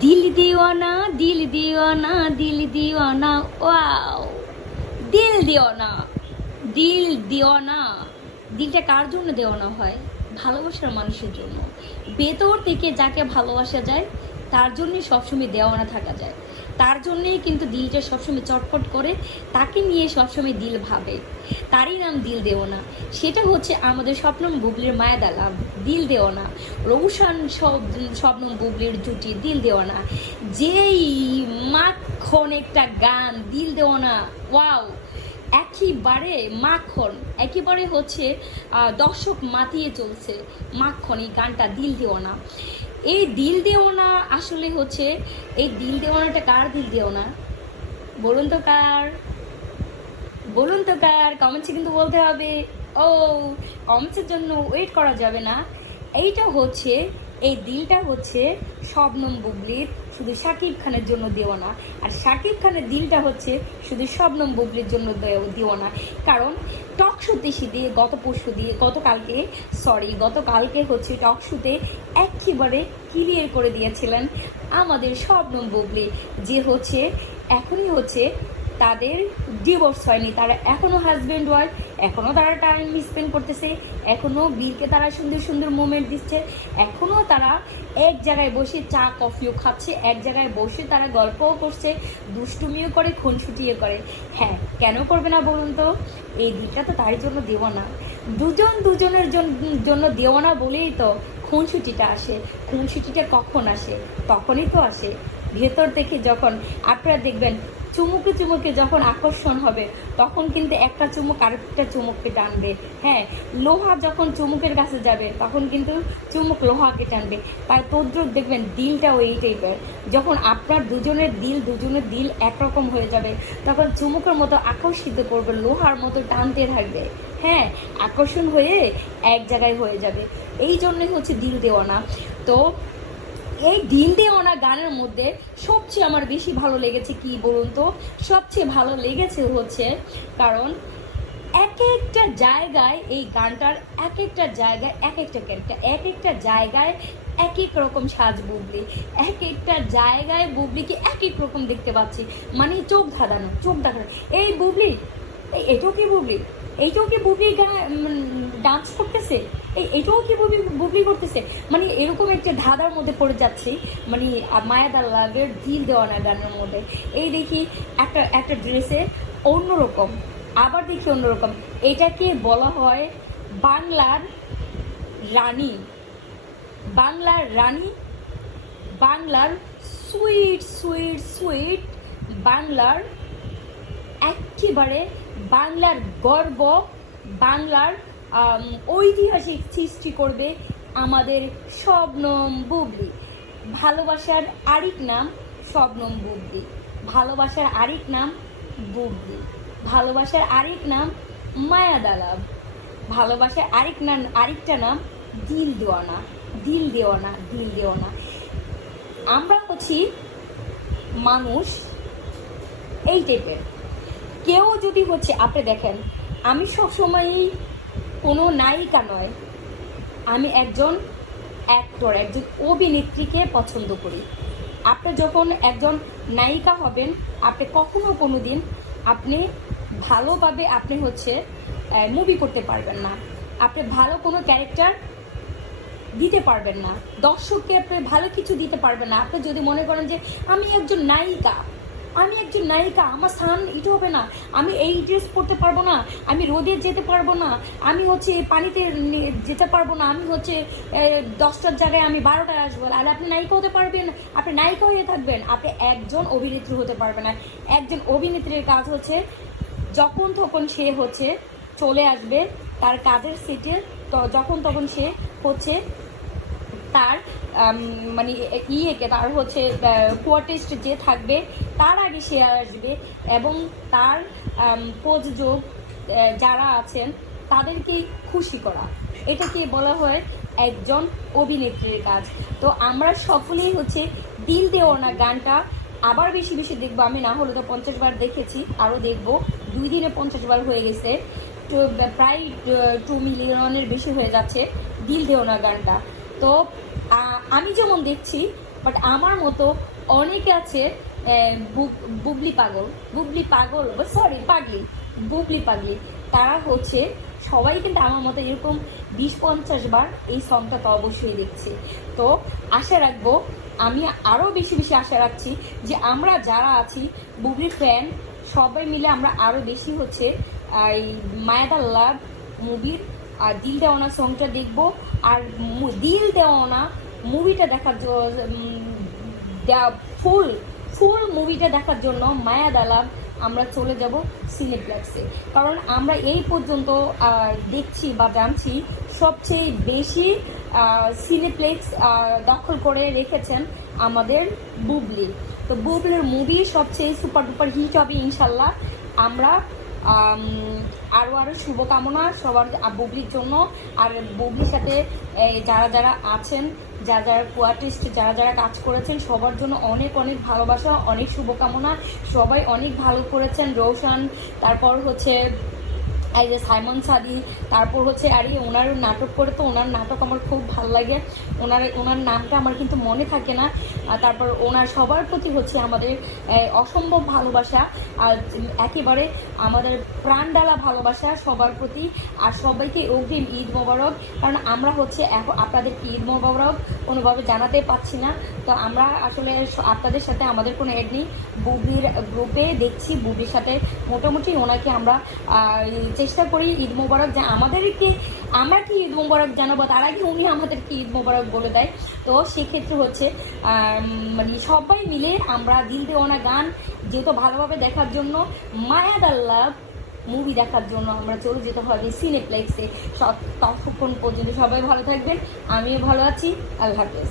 দিল দিওয়ানা দিল দিওয়ানা দিল দিওয়ানা, ওয়াও। দিল দিওয়ানা দিল দিওয়ানা। দিলটা কার জন্য দেওয়ানা হয়? ভালোবাসার মানুষের জন্য। ভেতর থেকে যাকে ভালোবাসা যায়, তার জন্যই সবসময় দেওয়ানা থাকা যায়। তার জন্যেই কিন্তু দিলটা সবসময় চটপট করে তাকে নিয়ে সবসময় দিল ভাবে। তারই নাম দিল দেওয়ানা সেটা হচ্ছে আমাদের স্বপ্নম বুবলির মায়াদালা দিল। দেওয়ানা রৌশান সব স্বপ্নম বুবলির জুটি দিল দেওয়ানা যেই মাখন একটা গান, দিল দেওয়ানা ওয়াও! একেবারে মাখন। একেবারে হচ্ছে দর্শক মাতিয়ে চলছে। মাখন এই গানটা দিল দিও না। এই দিল দিও না আসলে হচ্ছে, এই দিল দেওয়ানাটা কার দিল দিও না বলুন তো কার? বলুন তো কার? কমেন্টসে কিন্তু বলতে হবে। ও কমেন্টসের জন্য ওয়েট করা যাবে না। এইটা হচ্ছে এই দিলটা হচ্ছে শবনম বুবলির শুধু শাকিব খানের জন্য দেওয়া না। আর শাকিব খানের দিলটা হচ্ছে শুধু শবনম বুবলির জন্য দেওয়া না। কারণ টক শুতে দিয়ে গত পরশু দিয়ে, গতকালকে সরি গতকালকে হচ্ছে টক শুতে একেবারে ক্লিয়ার করে দিয়েছিলেন আমাদের শবনম বুবলি যে হচ্ছে, এখনই হচ্ছে তাদের ডিভোর্স হয়নি। তারা এখনও হাজব্যান্ড ওয়াইফ এখনও তারা টাইম স্পেন্ড করতেছে এখনও বীরকে তারা সুন্দর সুন্দর মোমেন্ট দিচ্ছে এখনও তারা এক জায়গায় বসে চা কফিও খাচ্ছে, এক জায়গায় বসে তারা গল্পও করছে, দুষ্টুমিও করে, খুনসুটিও করে। হ্যাঁ কেন করবে না বলুন তো? এই দিকটা তো তারই জন্য দেওয়া না দুজন দুজনের জন- জন্য দেওয়া না বলেই তো খুনসুটিটা আসে। খুনসুটিটা কখন আসে? তখনই তো আসে। ভেতর থেকে যখন আপনারা দেখবেন চুমুকে চুমুকে যখন আকর্ষণ হবে, তখন কিন্তু একটা চুমুক আরেকটা চুমুককে টানবে। হ্যাঁ লোহা যখন চুমুকের কাছে যাবে, তখন কিন্তু চুমুক লোহাকে টানবে। তাই তদ্রুপ দেখবেন দিলটাও এই টাইপের যখন আপনার দুজনের দিল দুজনের দিল একরকম হয়ে যাবে, তখন চুমুকের মতো আকর্ষিত করবে, লোহার মতো টানতে থাকবে। হ্যাঁ আকর্ষণ হয়ে এক জায়গায় হয়ে যাবে। এই জন্যই হচ্ছে দিল দেওয়া না তো এই দিল দেওয়ানা গানের মধ্যে সবচেয়ে আমার বেশি ভালো লেগেছে কি বলুন তো? সবচেয়ে ভালো লেগেছে হচ্ছে কারণ এক একটা জায়গায় এই গানটার এক একটা জায়গায় এক একটা ক্যারেক্টার এক একটা জায়গায় এক এক রকম সাজ বুবলি, এক একটা জায়গায় বুবলিকে এক এক রকম দেখতে পাচ্ছি। মানে চোখ ধাঁধানো চোখ ধাঁধানো। এই বুবলি এটাও কি বুবলি? এইটাও কি বুবলি ডান্স করতেছে? এই এটাও কি বুবলি বুবলি করতেছে? মানে এরকম একটা ধাঁধার মধ্যে পড়ে যাচ্ছি মানে মায়াদার লাগের দিল দেওয়ানা গানের মধ্যে। এই দেখি একটা একটা ড্রেসে অন্যরকম, আবার দেখি অন্যরকম। এটাকে বলা হয় বাংলার রানী। বাংলার রানী, বাংলার সুইট সুইট সুইট, বাংলার একেবারে বাংলার গর্ব, বাংলার ঐতিহাসিক সৃষ্টি করবে আমাদের শবনম বুবলি। ভালোবাসার আরেক নাম শবনম বুবলি। ভালোবাসার আরেক নাম বুবলি। ভালোবাসার আরেক নাম মায়া দালাব ভালোবাসার আরেক নাম, আরেকটা নাম দিল দেওয়ানা দিল দেওয়ানা দিল দেওয়ানা আমরা হচ্ছি মানুষ এই টাইপের কেউ যদি হচ্ছে আপনি দেখেন, আমি সবসময়ই কোনো নায়িকা নয়, আমি একজন অ্যাক্টর একজন অভিনেত্রীকে পছন্দ করি। আপনি যখন একজন নায়িকা হবেন, আপনি কখনো কোনো দিন আপনি ভালোভাবে আপনি হচ্ছে মুভি করতে পারবেন না। আপনি ভালো কোনো ক্যারেক্টার দিতে পারবেন না। দর্শককে আপনি ভালো কিছু দিতে পারবেন না। আপনি যদি মনে করেন যে, আমি একজন নায়িকা আমি একজন নায়িকা, আমার স্থান এটা হবে না। আমি এই ড্রেস পরতে পারব না, আমি রোদে যেতে পারব না, আমি হচ্ছে পানিতে যেতে পারব না, আমি হচ্ছে দশটার জায়গায় আমি বারোটায় আসব। আর আপনি নায়িকা হতে পারবেন, আপনি নায়িকা হয়ে থাকবেন, আপনি একজন অভিনেত্রী হতে পারবেন। না একজন অভিনেত্রীর কাজ হচ্ছে, যখন তখন সে হচ্ছে, চলে আসবে, তার কাজের সিটে যখন তখন সে হচ্ছে তার মানে ইয়েকে তার হচ্ছে কোয়ার্টিস্ট যে থাকবে, তার আগে সে আসবে এবং তার প্রযোজক যারা আছেন, তাদেরকে খুশি করা। এটাকে বলা হয় একজন অভিনেত্রীর কাজ। তো আমরা সকলেই হচ্ছে দিল দেওয়া না গানটা, আবার বেশি বেশি দেখব। আমি না হলে তো পঞ্চাশ বার দেখেছি, আরও দেখব। দুই দিনে পঞ্চাশ বার হয়ে গেছে। প্রায় টু মিলিয়নের বেশি হয়ে যাচ্ছে দিল দেও না গানটা। তো আমি যেমন দেখছি বাট আমার মতো অনেকে আছে বুবলি পাগল বুবলি পাগল সরি পাগলি, বুবলি পাগলি, তারা হচ্ছে, সবাই কিন্তু আমার মতো এরকম বিশ পঞ্চাশ বার এই সংটা তো অবশ্যই দেখছে। তো আশা রাখব, আমি আরও বেশি বেশি আশা রাখছি যে আমরা যারা আছি বুবলির ফ্যান সবাই মিলে আমরা আরও বেশি হচ্ছে এই মায়াদা লাভ মুভির আর দিল দেওয়ানা সংটা দেখব। আর দিল দেওয়ানা মুভিটা দেখার ফুল ফুল মুভিটা দেখার জন্য মায়া দালাব আমরা চলে যাব সিনেপ্লেক্সে কারণ আমরা এই পর্যন্ত দেখছি বা জানছি সবচেয়ে বেশি সিনেপ্লেক্স দখল করে রেখেছেন আমাদের বুবলি। তো বুবলির মুভি সবচেয়ে সুপার ডুপার হিট হবে ইনশাল্লাহ। আমরা আম, আরও আরও শুভকামনা সবার বুবলির জন্য। আর বুবলির সাথে যারা যারা আছেন, যারা যারা কোয়ার্টিস্ট যারা যারা কাজ করেছেন, সবার জন্য অনেক অনেক ভালোবাসা, অনেক শুভকামনা। সবাই অনেক ভালো করেছেন, রোশন, তারপর হচ্ছে এই যে সাইমন সাদি, তারপর হচ্ছে আরে ওনার নাটক করে তো ওনার নাটক আমার খুব ভালো লাগে। ওনার ওনার নামটা আমার কিন্তু মনে থাকে না। তারপর ওনার সবার প্রতি হচ্ছে আমাদের অসম্ভব ভালোবাসা। আর একেবারে আমাদের প্রাণডালা ভালোবাসা সবার প্রতি। আর সবাইকে অগ্রিম ঈদ মোবারক। কারণ আমরা হচ্ছে এখন আপনাদেরকে ঈদ মোবারক কোনোভাবে জানাতে পাচ্ছি না। তো আমরা আসলে আপনাদের সাথে আমাদের কোনো এড নেই। বুবলির গ্রুপে দেখছি, বুবলির সাথে মোটামুটি ওনাকে আমরা চেষ্টা করি ঈদ মোবারক যা আমাদেরকে, আমরা কি ঈদ মোবারক জানাব তার আগে উনি আমাদেরকে ঈদ মোবারক বলে দেয়। তো সেক্ষেত্রে হচ্ছে মানে সবাই মিলে আমরা দিল দেওয়ানা গান, যেহেতু ভালোভাবে দেখার জন্য মায়াদাল্লাহ মুভি দেখার জন্য আমরা চলে যেতে হবে সিনেপ্লেক্সে সব ততক্ষণ পর্যন্ত সবাই ভালো থাকবেন, আমিও ভালো আছি, আল্লাহ হাফেজ।